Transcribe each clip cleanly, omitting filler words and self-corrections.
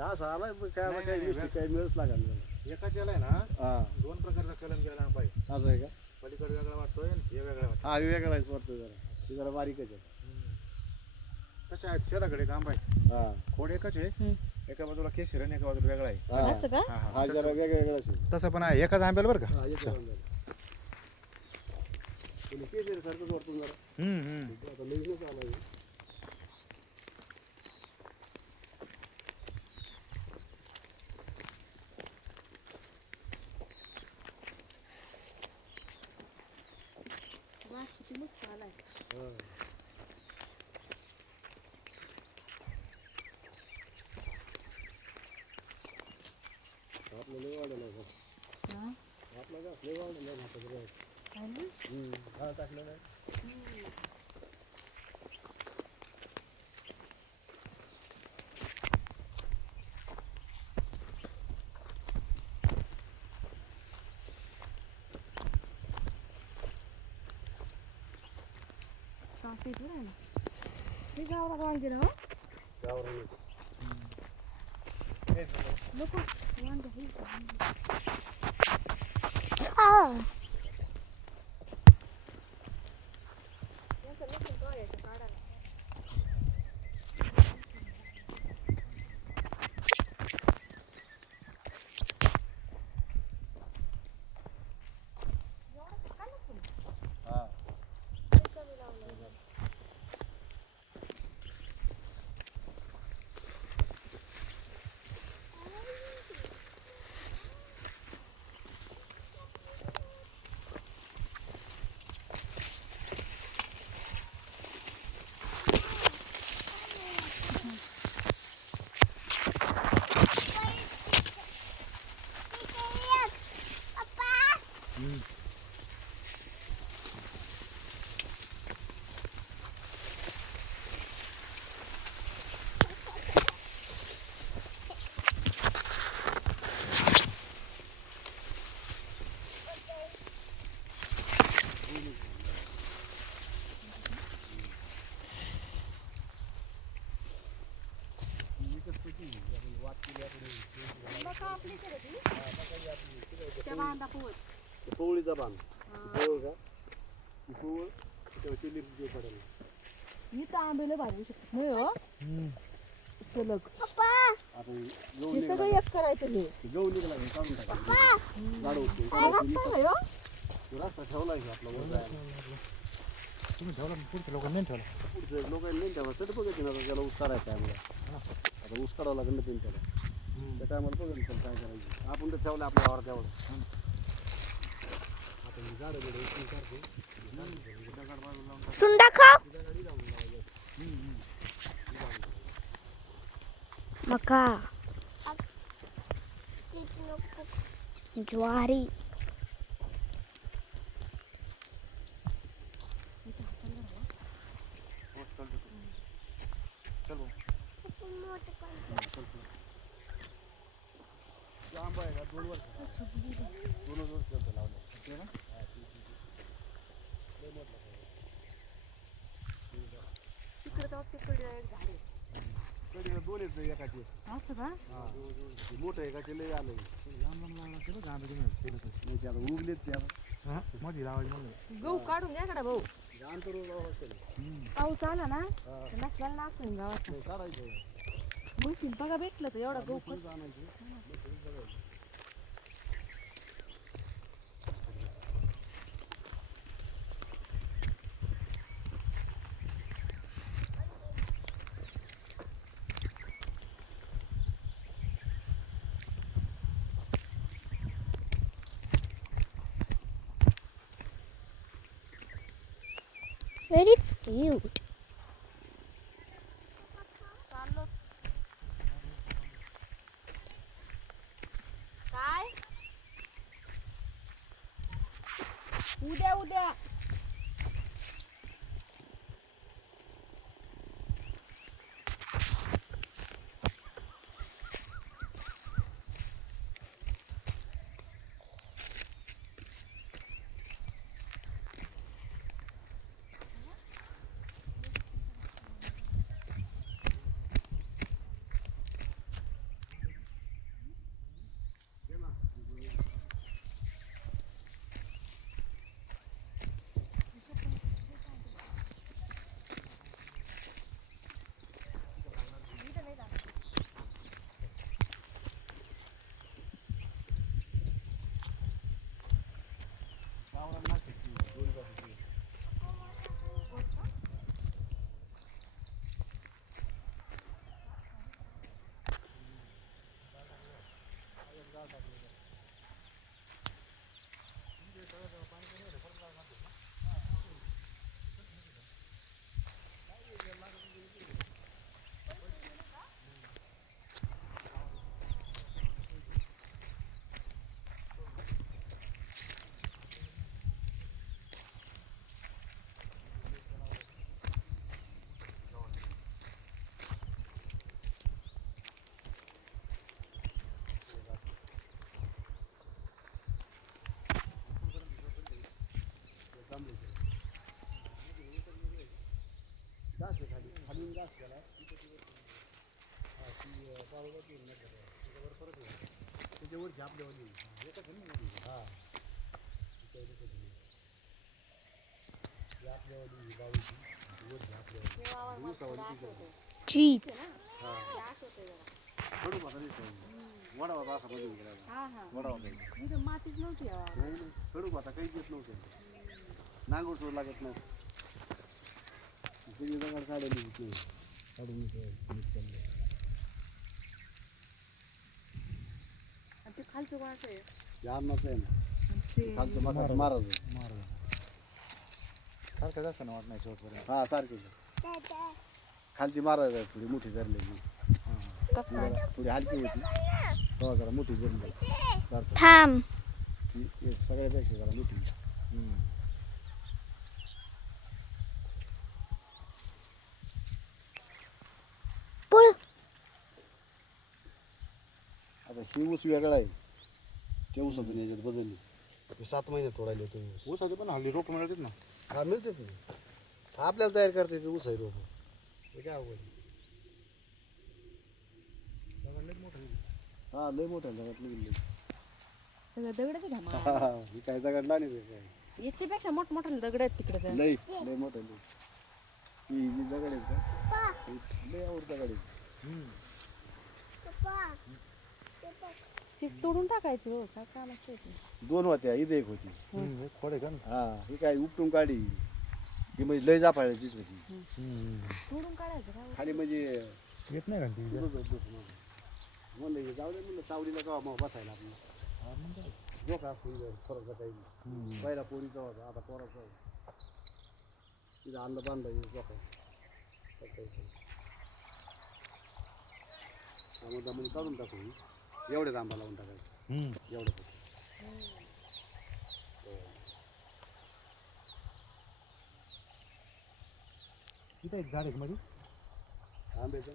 असं आलाय काय नाही, काही नाही, गोष्टी काही मिळच लागणार नाही. एकाच याला आहे ना हा 2 प्रकारचा कलम गेला आंबा आहे. असं आहे का? पलीकडे वेगळा वाटतोय आणि हे वेगळा वाटतोय. हा वेगळाच वाटतं जरा ते जरा बारीकच आहे. कशा आहेत शेताकडे आंबा आहे. हा खोड एकच आहे. एका बाजूला केशर आणि एका बाजूला वेगळा आहे. हा असं का? हा, हा. हा जरा वेगळाच आहे. तसं पण आहे एकाच आंब्याला बरं का. हा येतो केशरी सारखंच वाटतो जरा. आता नवीनच आलाय. वास किती मस्त आलाय. हा आपलं लय वाढलं आहे. हा? आपला का लय वाढलं आहे आता सगळं. काय ना? हा टाकलेलं आहे. काफी थोडा आहे ना. हे गावाला वांगे ना, हो? गावरान नको वांगे हे का? यांचं लसूण तोडायचं, काढायला. एवढं का लसूण? हा लय कमी लावलंय. आंबा का आपली इकडे ती? त्या बांधापूर. पोवळीचा बांध हा. पोवळ का ती पोवळ तेव्हा ते लिप जे पडेल. मी तर आंबेला भाजू शकत नाही हो. सलग आता गहू हे निघाला सगळं एक करायचं हे. गहू निघाला हे काढून टाकायचं. झाड उचलून काढायचं. रस्ता आहे हो. तो रस्ता ठेवला की आपला वर जायला. तुम्ही ठेवला पुढच्या लोकांनी नाही ठेवला. पुढचं लोकांनी नाही ठेवला तरी बघायचं ना आता त्याला ऊस काढायचा आहे मला. आता ऊस काढावं लागेल ना त्यांनी त्याला. त्या टायमाला बघायचं त्याला काय करायचं. आपण तर ठेवलं आपल्या वावर तेवढं. आपण ही झाडं बिडं उचलून काढतो. दगड बाजूला लावून टाकतो. सुंदा खाव दगडी लावून लावायचं. मका ज्वारी ते आंबा आहे का 2 वर्ष 2 वर्ष झालं लावलं. लय मोठं आहे. तिकडे जाऊ तिकडे एक झाड आहे. कडीला 2 आहेत एकाचे. असं का? हा ते मोठं एकाचे लय आलंय. लांब लांब लावला केलं का आंबे तुम्ही केलं तर. नाही ते आता उगलेत ते आता. मध्ये लावायची म्हणलं. गहू काढून घ्या कडा भाऊ. ते अंतर लावावं लागतं. पाऊस आला ना हा. तर नसल्याला नासून गावात. ते काढायचं. म्हशीन बघा भेटलं तर एवढा गहू मशीनच आणायची. मशीनच बघायची. very cute. चाललो. काय? उद्या उद्या. त्याच्यावरची आपल्यावाली एकच आहे ना मोठी. हा आपल्यावाली बावीची वरची आपल्यावाली चीज हा खडू भाता नाही वडा होता असा मध्ये गेला हा हा वडा होता इथं मातीच नव्हती या वावरात. नाही खडू भाता काहीच येत नव्हतं नांगूर सोड लागत नव्हतं सगळी दगड काढली होती काढून आणि ते खालचं कोणाचं आहे ते अन्नाचं आहे ना ते खालचं मसाला महाराज सारखं जास्त ना वाट नाही शेवटपर्यंत. हा सारखं खालची महाराज आहे थोडी मोठी धरलेली कसं काय थोडी हलकी होती तेव्हा जरा मोठी धरली थांब ती सगळ्यापेक्षा जरा मोठी आता ही ऊस वेगळा आहे त्या ऊसातून याच्यात बदलली ते 7 महिने तोडायला येतो ऊस ऊसाचे पण हल्ली रोप मिळतात ना. हा मिळते तुम्ही आपल्याला तयार करता येते ऊस आहे रोप हे काय अवघड आहे. हा लय मोठ्या जगात निघले सगळं दगडाचे धामा ही काय दगडला नाही काय याच्यापेक्षा मोठमोठे दगड आहेत तिकडे तर. लय लय मोठं लय ही जी दगड आहेत का ही लय आवड दगड आहेत चीज तोडून टाकायची हो काय कामाचं आहे ते. 2 होत्या इथे एक होती खोडे का हा ही काय उपटून काढी ही म्हणजे लय जापायचीच होती तोडून काढायचं काय खाली म्हणजे येत नाही का ती म्हणलं हे जाऊ दे म्हणलं सावलीला का मग बसायला आपलं डोका असतो फरक काही पहिला पोरीचा होता आता पोराचा होता तिथं आणलं बांधलं डोका त्यामुळे काढून टाकू एवढ्या आंबा लावून टाकायचं एवढं तिथे एक झाड आहे मध्ये आंब्याचं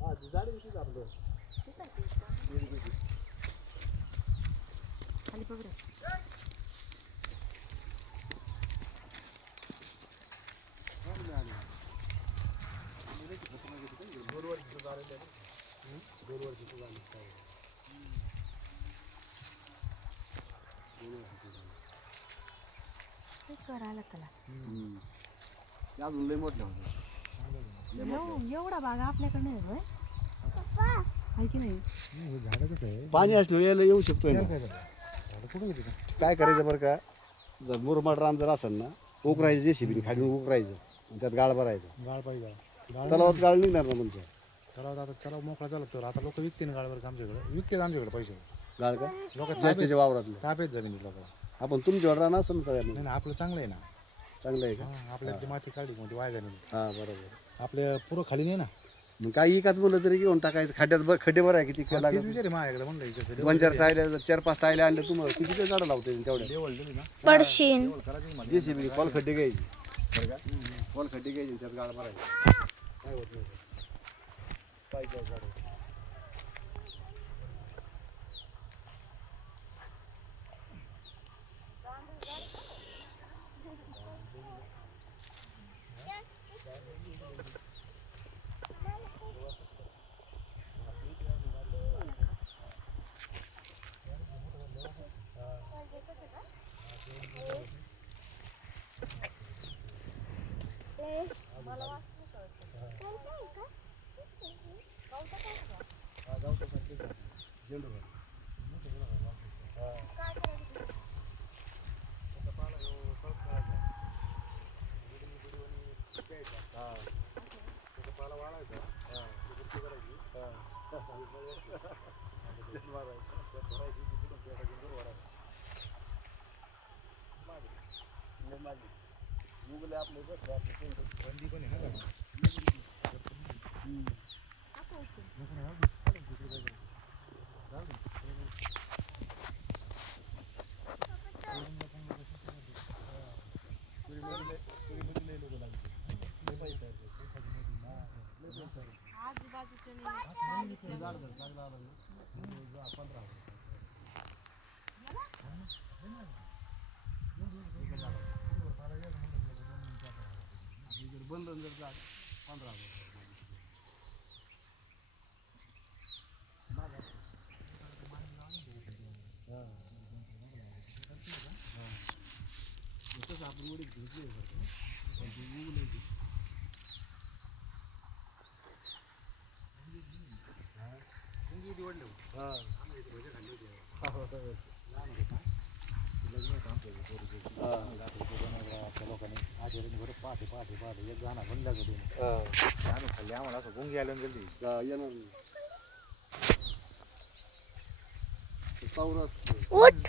हा ते झाड विषयीच आपलं खाली पकड करायला त्याला अजून लय मोठलं होतं एवढा बाग आपल्याकडे नाही होय आहे की नाही झाड कसं आहे पाणी असलं यायला येऊ शकतोय ना झाड कुठं होती का काय करायचं बरं का जर मुरमाड रान जर असेल ना उकरायचं जेसीबीने खाली उकरायचं आणि त्यात गाळ भरायचं गाळ पाहिजे गाळ तलावात गाळ निघणार ना म्हणजे तलाव आता तलाव मोकळा झाला तर आता लोक विकते ना गाळवर आमच्याकडे विकते आमच्याकडे पैसे गाळ का लोक जास्तीच्या वावरातलं ताब्यात जमिनी लोक आपण तुमच्यावर रान असेल ना नाही ना आपलं चांगलं आहे ना चांगलं आहे का आपल्यातली माती काढली कोणती वाया झाली हा बरोबर आपल्या पुरं खाली नाही ना मग काही एकाच म्हणलं तरी घेऊन टाकायचं खड्ड्यात खड्डे बरं आहे किती तेच विचार आहे माझ्याकडे म्हणलं इकडे 2-4 टायले 4-5 टायले आणले तुम्हाला किती ते झाडं लावते तेवढ्या लेवल दिली ना पडशीन लेवल करायची मला जेसीबी कॉल खड्डे घ्यायची बरं का कॉल खड्डे घ्यायचे त्यात गाळ भरायची काय होत नाही पाहिजे झाडं बंदी पण आहे ना बंद जर झालं तसं आपण उडीत घेतली हा आम्ही इथे भजे खाल्ली होती लहान होते ना त्या लोकांनी आधी बरं पहाटे पहाटे पहाटे एक गाणं बंद होते आम्ही खाल्ली आम्हाला असं गुंगी आलं जल्दी येणार नाही चौरस उठ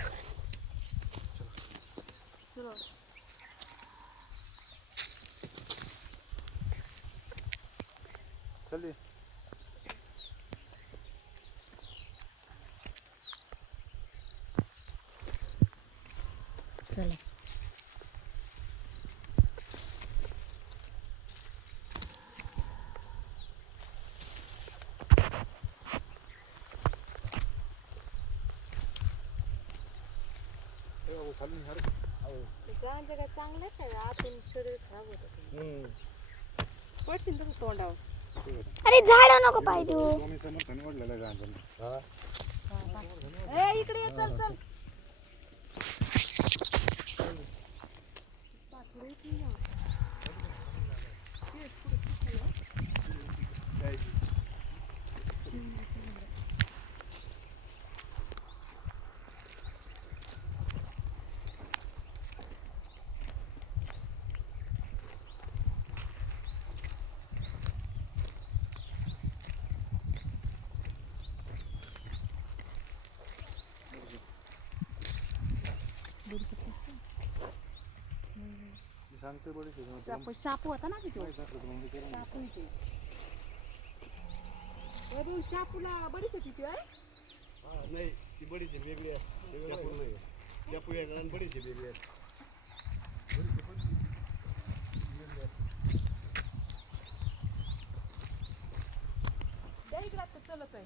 चलो चल चला खाली गांजा काय चांगलं आहे का आतून शरीर खराब होतं पडशील तसं तोंडावर अरे झाड नको पाहिजे स्वामी समर्थाने ओढलेलं गांजन ए इकडे ये चल चल सांगते बडी शापू होता ना तिथे शापू इथे वरून शापूला बरीच होती ती नाही ती बडीची वेगळी आहे शेपू नाही शेपू वेगळी आणि बडीची वेगळी आहे इकडे चलत आहे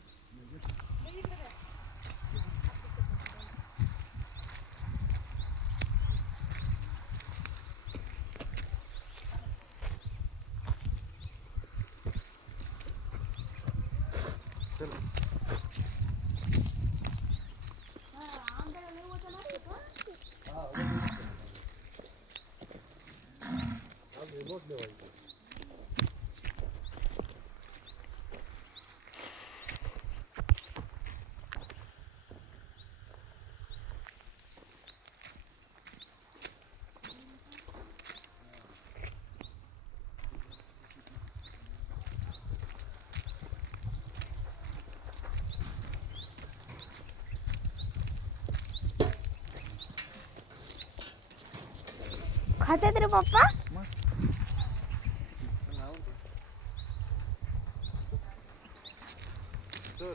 इकडे खातात रे पप्पा चल